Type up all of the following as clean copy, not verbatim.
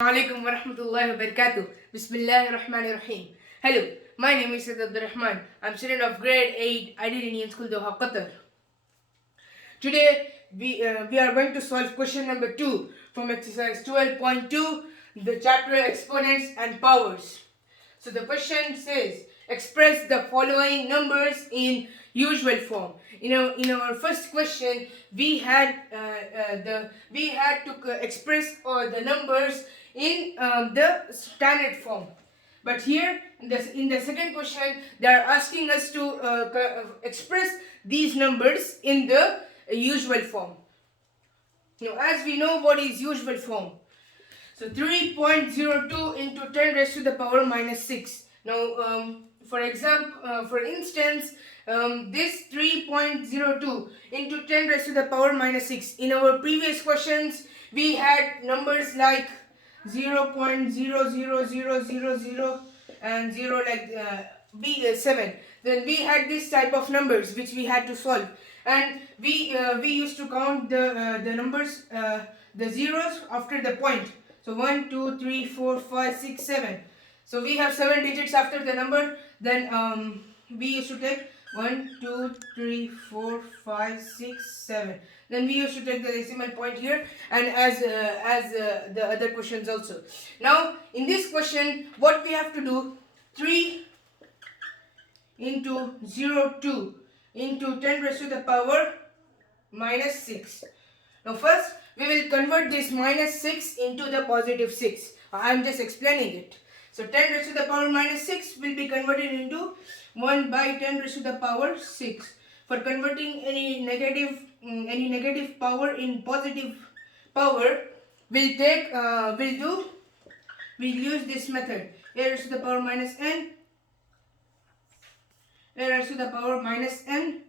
Alaikum wa rahmatullahi wa barakatuh. Bismillahir Rahmanir Rahim. Hello, my name is Syed I'm student of grade 8 Ideal Indian School, Doha, Qatar. Today we are going to solve question number 2 from exercise 12.2, the chapter Exponents and Powers. So the question says, express the following numbers in usual form. In our first question, we had to express the numbers in the standard form. But here in the second question, they are asking us to express these numbers in the usual form. Now, as we know what is usual form. So 3.02 into 10 raised to the power minus 6. Now, for instance, this 3.02 into 10 raised to the power minus 6. In our previous questions, we had numbers like 0.00000 and 0 like 7. Then we had this type of numbers which we had to solve, and we used to count the numbers, the zeros after the point. So 1, 2, 3, 4, 5, 6, 7. So we have 7 digits after the number. Then we used to take 1, 2, 3, 4, 5, 6, 7. Then we used to take the decimal point here, and as the other questions also. Now in this question, what we have to do, 3 into 02 into 10 raised to the power minus 6. Now first we will convert this minus 6 into the positive 6. I am just explaining it. So 10 raised to the power minus 6 will be converted into 1 by 10 raised to the power 6. For converting any negative power in positive power, we'll use this method. A raised to the power minus n, a raised to the power minus n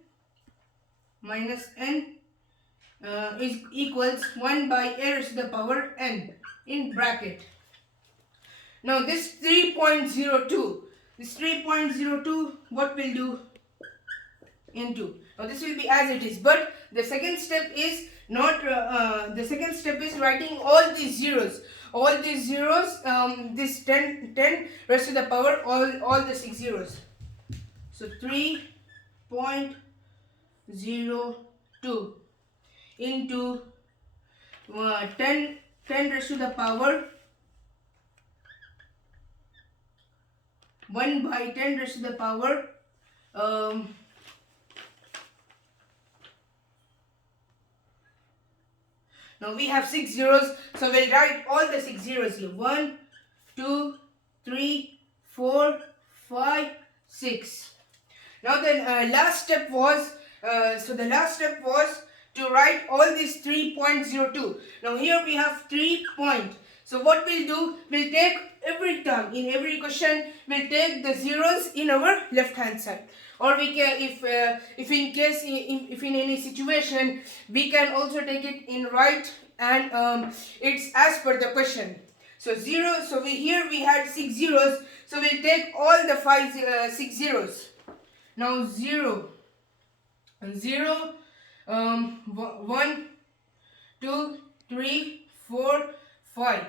is equals 1 by a raised to the power n in bracket. Now this 3.02, what will do into? Now this will be as it is, but the second step is writing all these zeros. This 10 raised to the power all the 6 zeros. So 3.02 into 10 raised to the power 1 by 10 raised to the power now we have 6 zeros, so we'll write all the 6 zeros here. 1, 2, 3, 4, 5, 6. Now the last step was to write all these 3.02. Now here we have 3 point. So what we'll do, we'll take every time in every question, we'll take the zeros in our left hand side. Or we can, if in any situation, we can also take it in right, and it's as per the question. So 0. So here we had 6 zeros. So we'll take all the 6 zeros. Now 0, 1, 2, 3, 4, 5,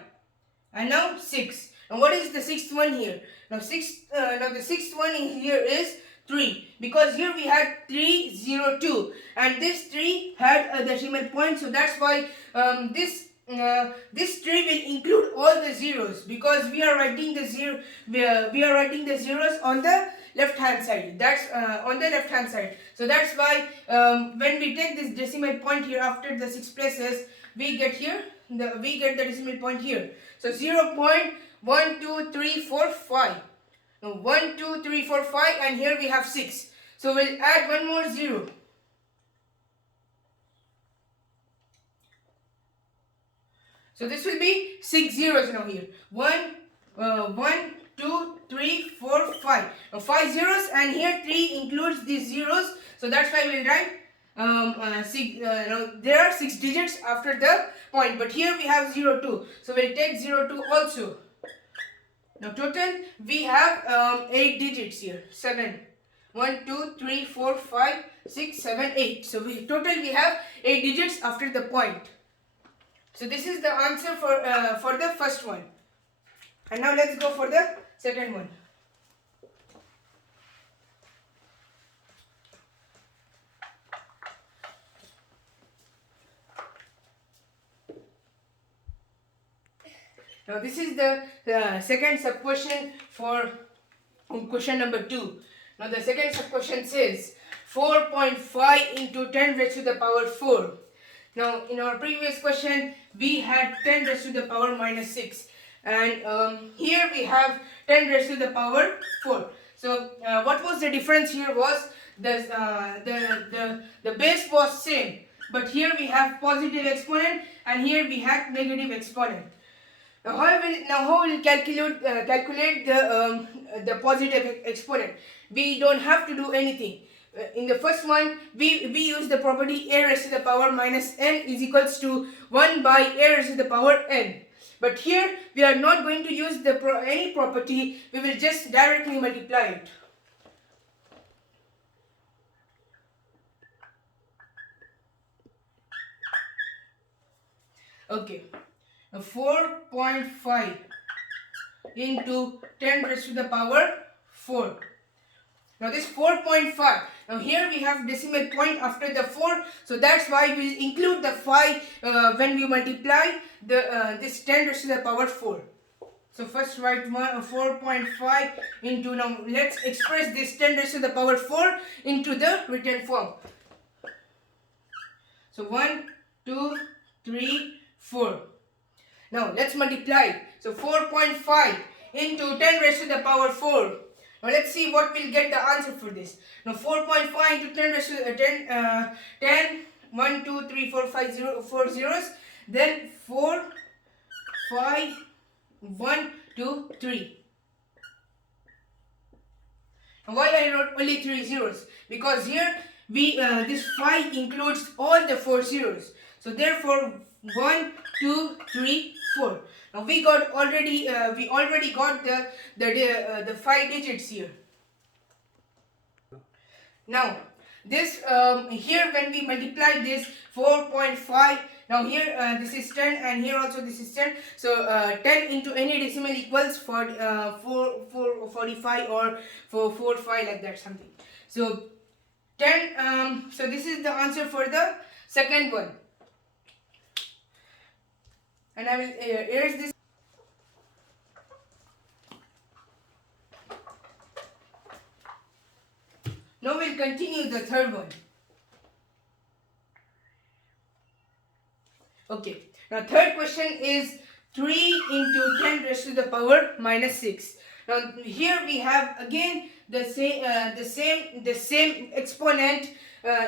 and now 6. Now what is the sixth one here? Now the sixth one here is 3, because here we had 302, and this 3 had a decimal point, so that's why this 3 will include all the zeros, because we are writing the zeros on the left hand side. That's on the left hand side. So that's why when we take this decimal point here after the 6 places, we get the decimal point here. So 0.1234 Now 1, 2, 3, 4, 5, and here we have 6. So we'll add one more 0. So this will be 6 zeros now here. 1, 2, 3, 4, 5. Now 5 zeros, and here 3 includes these zeros. So that's why we'll write there are 6 digits after the point, but here we have 02. So we'll take 02 also. Now total we have 8 digits here. 7. 1, 2, 3, 4, 5, 6, 7, 8. So total we have 8 digits after the point. So this is the answer for the first one. And now let's go for the second one. Now this is the second sub question for question number 2. Now the second sub question says 4.5 into 10 raised to the power 4. Now in our previous question we had 10 raised to the power minus 6, and here we have 10 raised to the power 4. So what was the difference here was the base was same, but here we have positive exponent and here we had negative exponent. Now how will calculate the positive exponent? We don't have to do anything. In the first one, we use the property a raised to the power minus n is equals to 1 by a raised to the power n. But here we are not going to use any property. We will just directly multiply it. Okay. 4.5 into 10 raised to the power 4. Now this 4.5. Now here we have decimal point after the 4, so that's why we'll include the 5 when we multiply this 10 raised to the power 4. So first write 4.5 into, now let's express this 10 raised to the power 4 into the written form. So 1, 2, 3, 4. Now let's multiply. So 4.5 into 10 raised to the power 4. Now let's see what we'll get the answer for this. Now 4.5 into 10 raised to 10, 1, 2, 3, 4, 5, 0, 4 zeros. Then 4, 5, 1, 2, 3. Now why I wrote only 3 zeros? Because here this 5 includes all the 4 zeros. So therefore 1, 2, 3, 4. Now we already got the 5 digits here. Now this here when we multiply this 4.5, now here this is 10 and here also this is 10. So 10 into any decimal equals 45 or 445 like that something. So 10. So this is the answer for the second one. And I will erase this. Now we'll continue the third one. Okay. Now third question is 3 into 10 raised to the power minus 6. Now here we have again the same exponent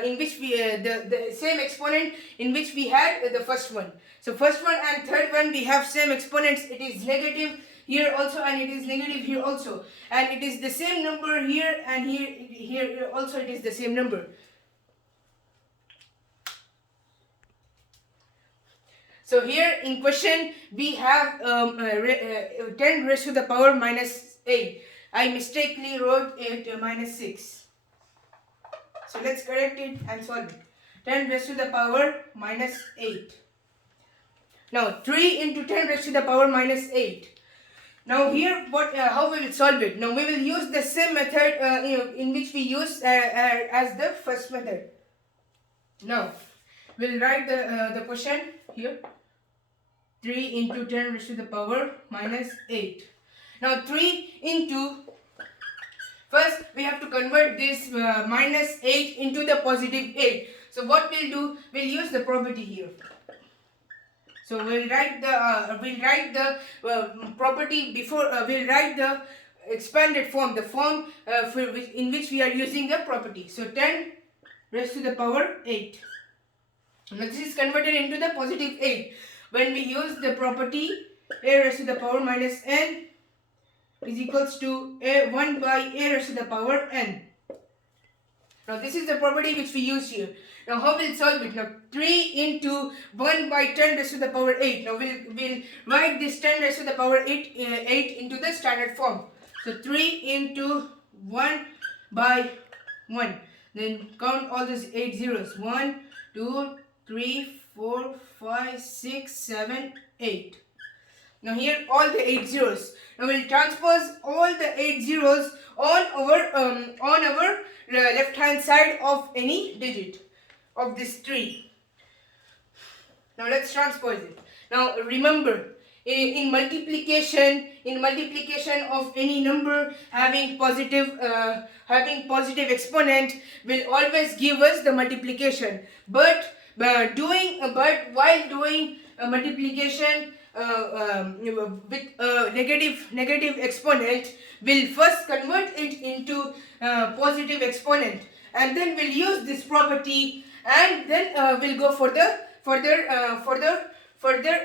in which we the same exponent in which we had the first one. So first one and third one we have same exponents. It is negative here also and it is negative here also, and it is the same number here and here also it is the same number. So here in question we have 10 raised to the power minus 8. I mistakenly wrote it minus 6. So let's correct it and solve it. 10 raised to the power minus 8. Now 3 into 10 raised to the power minus 8. Now here how we will solve it? Now we will use the same method in which we used as the first method. Now we'll write the question here. 3 into 10 raised to the power minus 8. Now 3 into, first we have to convert this minus 8 into the positive 8. So what we'll do, we'll use the property here. So we'll write the property before, we'll write the expanded form, the form in which we are using the property. So 10 raised to the power 8. Now this is converted into the positive 8. When we use the property a raised to the power minus n is equals to 1 by a raised to the power n. Now this is the property which we use here. Now how we'll solve it? Now 3 into 1 by 10 raised to the power 8. Now we'll write this 10 raised to the power 8 into the standard form. So 3 into 1 by 1. Then count all these 8 zeros. 1, 2, 3, 4, 5, 6, 7, 8. Now here all the 8 zeros. Now we'll transpose all the 8 zeros on our left hand side of any digit of this tree. Now let's transpose it. Now remember, in multiplication of any number having positive exponent will always give us the multiplication. But while doing multiplication with negative exponent, we'll first convert it into positive exponent, and then we'll use this property, and then we'll go for the further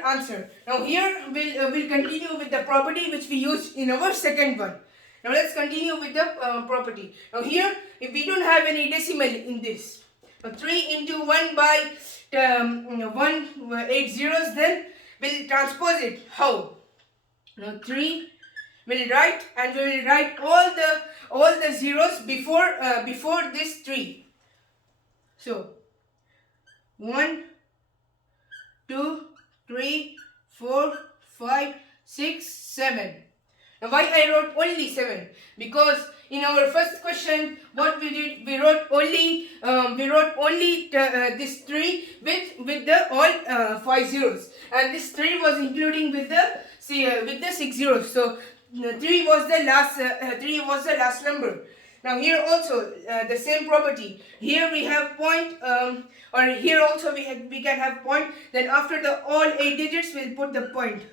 answer. Now here we'll continue with the property which we used in our second one. Now let's continue with the property. Now here, if we don't have any decimal in this, 3 into 1 by 8 zeros, then we'll transpose it. How? Now 3 we'll write, and we will write all the zeros before this 3. So 1, 2, 3, 4, 5, 6, 7. Now why I wrote only 7? Because in our first question, what we did, we wrote only this 3 with the all 5 zeros, and this 3 was including with the 6 zeros. So 3 was the last number. Now here also the same property. Here we have point, or here also we can have point. Then after the all 8 digits, we'll put the point.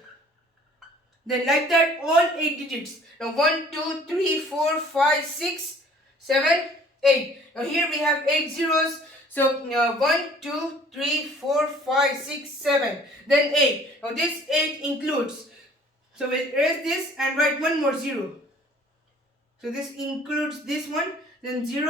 Then like that, all 8 digits. Now 1, 2, 3, 4, 5, 6, 7, 8. Now here we have 8 zeros. So 1, 2, 3, 4, 5, 6, 7. Then 8. Now this 8 includes. So we'll erase this and write one more 0. So this includes this one. Then 0.